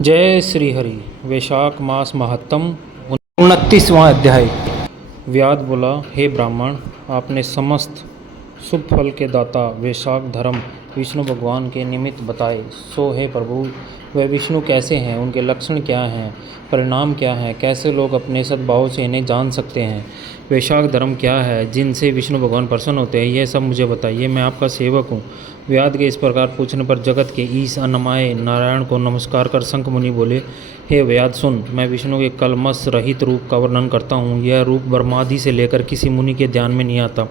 जय श्री हरि। वैशाख मास महात्म 29वां अध्याय। व्याध बोला, हे ब्राह्मण, आपने समस्त शुभ फल के दाता वैशाख धर्म विष्णु भगवान के निमित्त बताए। सो हे प्रभु, वह विष्णु कैसे हैं, उनके लक्षण क्या हैं, परिणाम क्या हैं, कैसे लोग अपने सद्भाव से इन्हें जान सकते हैं, वैशाख धर्म क्या है जिनसे विष्णु भगवान प्रसन्न होते हैं, यह सब मुझे बताइए, मैं आपका सेवक हूँ। व्याध के इस प्रकार पूछने पर जगत के ईश अन्नमय नारायण को नमस्कार कर शंख मुनि बोले, हे व्याध सुन, मैं विष्णु के कलमश रहित रूप का वर्णन करता हूँ। यह रूप ब्रह्मादि से लेकर किसी मुनि के ध्यान में नहीं आता।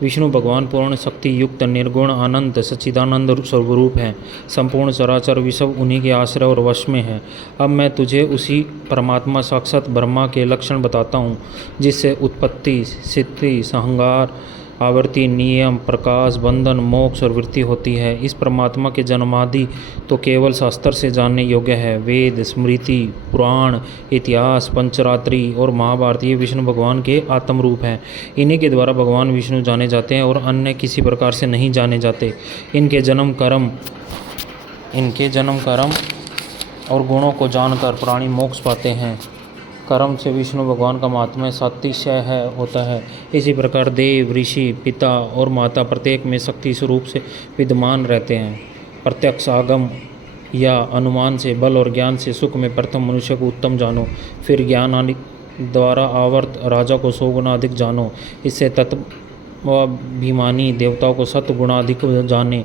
विष्णु भगवान पूर्ण शक्ति युक्त निर्गुण अनंत सच्चिदानंद स्वरूप हैं। संपूर्ण चराचर विश्व उन्हीं के आश्रय और वश में है। अब मैं तुझे उसी परमात्मा साक्षात ब्रह्मा के लक्षण बताता हूँ, जिससे उत्पत्ति, स्थिति, संहार, आवृत्ति, नियम, प्रकाश, बंधन, मोक्ष और वृत्ति होती है। इस परमात्मा के जन्मादि तो केवल शास्त्र से जानने योग्य है। वेद, स्मृति, पुराण, इतिहास, पंचरात्रि और महाभारत ये विष्णु भगवान के आत्म रूप हैं। इन्हीं के द्वारा भगवान विष्णु जाने जाते हैं और अन्य किसी प्रकार से नहीं जाने जाते। इनके जन्म कर्म और गुणों को जानकर प्राणी मोक्ष पाते हैं। कर्म से विष्णु भगवान का महात्म्य सातिशय होता है। इसी प्रकार देव, ऋषि, पिता और माता प्रत्येक में शक्ति स्वरूप से विद्यमान रहते हैं। प्रत्यक्ष आगम या अनुमान से, बल और ज्ञान से सुख में प्रथम मनुष्य को उत्तम जानो, फिर ज्ञान आदि द्वारा आवर्त राजा को 100 गुना अधिक जानो। इससे तत्वाभिमानी देवताओं को 7 गुना अधिक जाने।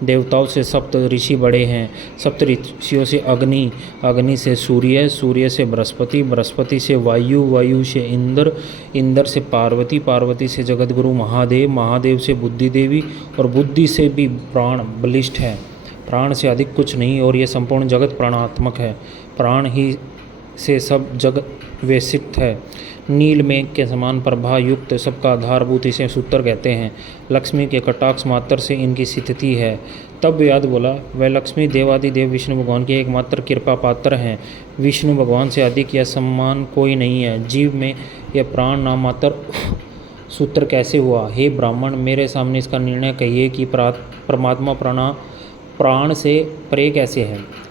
देवताओं से सप्त ऋषि बड़े हैं। सप्त ऋषियों से अग्नि, अग्नि से सूर्य, सूर्य से बृहस्पति, बृहस्पति से वायु, वायु से इंद्र, इंद्र से पार्वती, पार्वती से जगतगुरु महादेव, महादेव से बुद्धि देवी और बुद्धि से भी प्राण बलिष्ठ है। प्राण से अधिक कुछ नहीं और ये संपूर्ण जगत प्राणात्मक है। प्राण ही से सब जगत व्यवस्थित है। नील मेघ के समान प्रभा युक्त सबका आधारभूत इसे सूत्र कहते हैं। लक्ष्मी के कटाक्ष मात्र से इनकी स्थिति है। तब व्याध बोला, वह लक्ष्मी देवादिदेव विष्णु भगवान के एकमात्र कृपा पात्र हैं। विष्णु भगवान से अधिक यह सम्मान कोई नहीं है। जीव में यह प्राण नाम मात्र सूत्र कैसे हुआ? हे ब्राह्मण, मेरे सामने इसका निर्णय कहिए कि परमात्मा प्राण से परे कैसे है।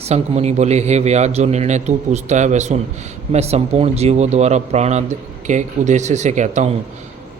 शंख मुनि बोले, हे व्याध, जो निर्णय तू पूछता है वह सुन। मैं संपूर्ण जीवों द्वारा प्राण के उद्देश्य से कहता हूँ।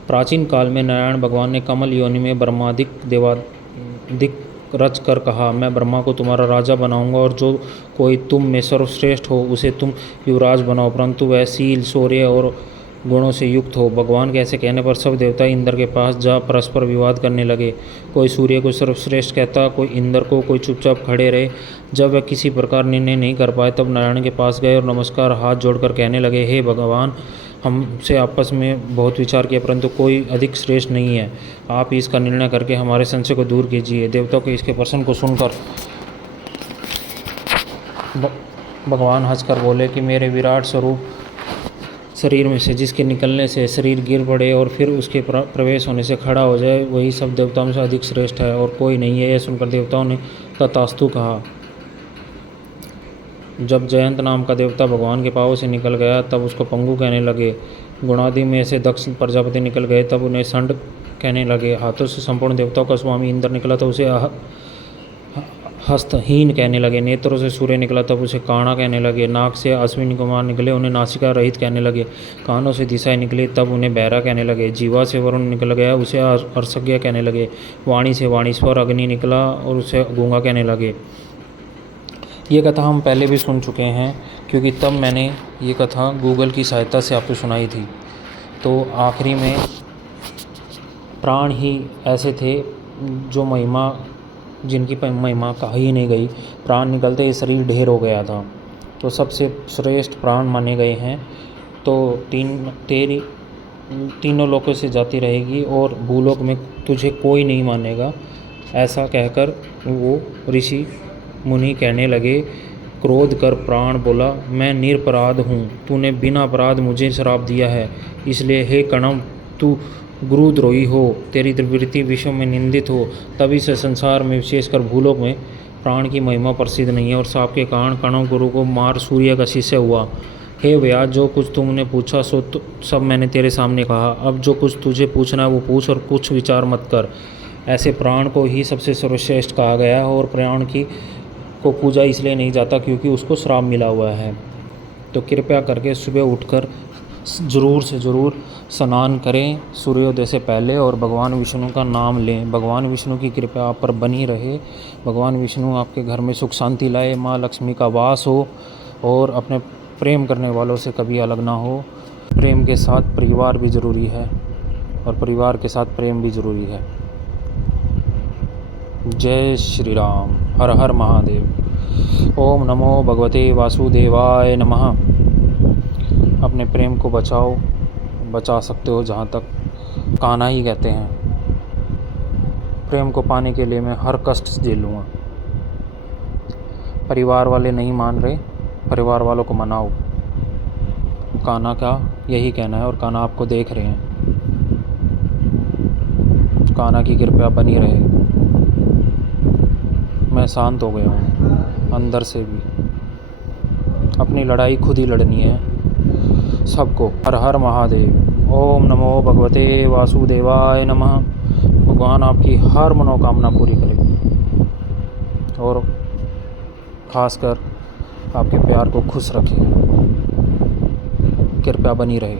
प्राचीन काल में नारायण भगवान ने कमल योनि में ब्रह्मादिक देवादिक रच कर कहा, मैं ब्रह्मा को तुम्हारा राजा बनाऊंगा और जो कोई तुम में सर्वश्रेष्ठ हो उसे तुम युवराज बनाओ, परंतु वह शील, शौर्य और गुणों से युक्त हो। भगवान के ऐसे कहने पर सब देवता इंद्र के पास जा परस्पर विवाद करने लगे। कोई सूर्य को सर्वश्रेष्ठ कहता, कोई इंद्र को, कोई चुपचाप खड़े रहे। जब वह किसी प्रकार निर्णय नहीं कर पाए तब नारायण के पास गए और नमस्कार हाथ जोड़कर कहने लगे, हे भगवान, हमसे आपस में बहुत विचार किया परंतु कोई अधिक श्रेष्ठ नहीं है। आप इसका निर्णय करके हमारे संशय को दूर कीजिए। देवताओं के इसके प्रश्न को सुनकर भगवान हंसकर बोले कि मेरे विराट स्वरूप शरीर में से जिसके निकलने से शरीर गिर पड़े और फिर उसके प्रवेश होने से खड़ा हो जाए, वही सब देवताओं से अधिक श्रेष्ठ है और कोई नहीं है। यह सुनकर देवताओं ने तथास्तु कहा। जब जयंत नाम का देवता भगवान के पाँव से निकल गया तब उसको पंगु कहने लगे। गुणादि में से दक्ष प्रजापति निकल गए तब उन्हें षंड कहने लगे। हाथों से संपूर्ण देवताओं का स्वामी इंद्र निकला तो उसे हस्तहीन कहने लगे। नेत्रों से सूर्य निकला तब उसे काणा कहने लगे। नाक से अश्विनी कुमार निकले, उन्हें नासिका रहित कहने लगे। कानों से दिशाएं निकली तब उन्हें बहरा कहने लगे। जीवा से वरुण निकल गया, उसे अर्शज्ञ कहने लगे। वाणी से वाणीश्वर अग्नि निकला और उसे गूंगा कहने लगे। ये कथा हम पहले भी सुन चुके हैं क्योंकि तब मैंने ये कथा गूगल की सहायता से आपको सुनाई थी। तो आखिरी में प्राण ही ऐसे थे जो जिनकी महिमा कही ही नहीं गई। प्राण निकलते ही शरीर ढेर हो गया था, तो सबसे श्रेष्ठ प्राण माने गए हैं। तो तीनों लोकों से जाती रहेगी और भूलोक में तुझे कोई नहीं मानेगा। ऐसा कहकर वो ऋषि मुनि कहने लगे। क्रोध कर प्राण बोला, मैं निरपराध हूँ, तूने बिना अपराध मुझे श्राप दिया है, इसलिए हे कणव तू गुरुद्रोही हो, तेरी वृत्ति विश्व में निंदित हो। तभी से संसार में विशेषकर भूलोक में प्राण की महिमा प्रसिद्ध नहीं है और साप के कारण कणव गुरु को मार सूर्य का शिष्य हुआ। हे व्यास, जो कुछ तुमने पूछा सो सब मैंने तेरे सामने कहा। अब जो कुछ तुझे पूछना है वो पूछ और कुछ विचार मत कर। ऐसे प्राण को ही सबसे सर्वश्रेष्ठ कहा गया और प्राण की को पूजा इसलिए नहीं जाता क्योंकि उसको श्राप मिला हुआ है। तो कृपया करके सुबह उठकर ज़रूर से ज़रूर स्नान करें सूर्योदय से पहले और भगवान विष्णु का नाम लें। भगवान विष्णु की कृपा आप पर बनी रहे। भगवान विष्णु आपके घर में सुख शांति लाए, माँ लक्ष्मी का वास हो और अपने प्रेम करने वालों से कभी अलग ना हो। प्रेम के साथ परिवार भी ज़रूरी है और परिवार के साथ प्रेम भी ज़रूरी है। जय श्री राम। हर हर महादेव। ओम नमो भगवते वासुदेवाय नमः। अपने प्रेम को बचाओ, बचा सकते हो जहाँ तक। कान्हा ही कहते हैं, प्रेम को पाने के लिए मैं हर कष्ट झेलूँगा। परिवार वाले नहीं मान रहे, परिवार वालों को मनाओ। कान्हा का यही कहना है और कान्हा आपको देख रहे हैं। कान्हा की कृपा बनी रहे। मैं शांत हो गया हूँ अंदर से भी। अपनी लड़ाई खुद ही लड़नी है सबको। हर हर महादेव। ओम नमो भगवते वासुदेवाय नमः। भगवान आपकी हर मनोकामना पूरी करे और खासकर आपके प्यार को खुश रखे। कृपया बनी रहे।